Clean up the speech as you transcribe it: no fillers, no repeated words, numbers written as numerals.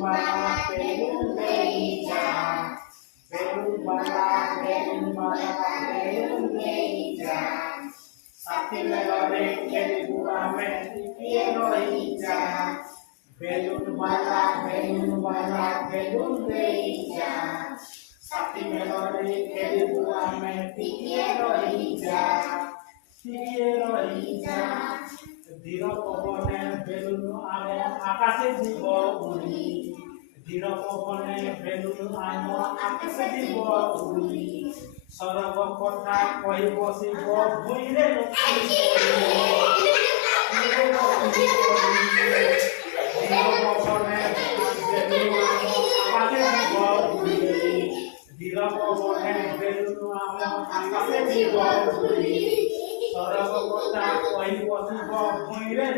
bala belum meja. Belum bala belum meja. Sapi melore kedi burame piero ija. Belum bala belum meja. Sapi melore kedi burame piero ija. Piero ija. ধীর পবনে balloon আনে আকাশে দিব উড়ি ধীর পবনে balloon আনো আকাশে দিব উড়ি সরব কথা কই বসিব ভুইরে ধীর পবনে বেলুন আনো আকাশে দিব উড়ি সরব কথা কই বসিব ভুইরে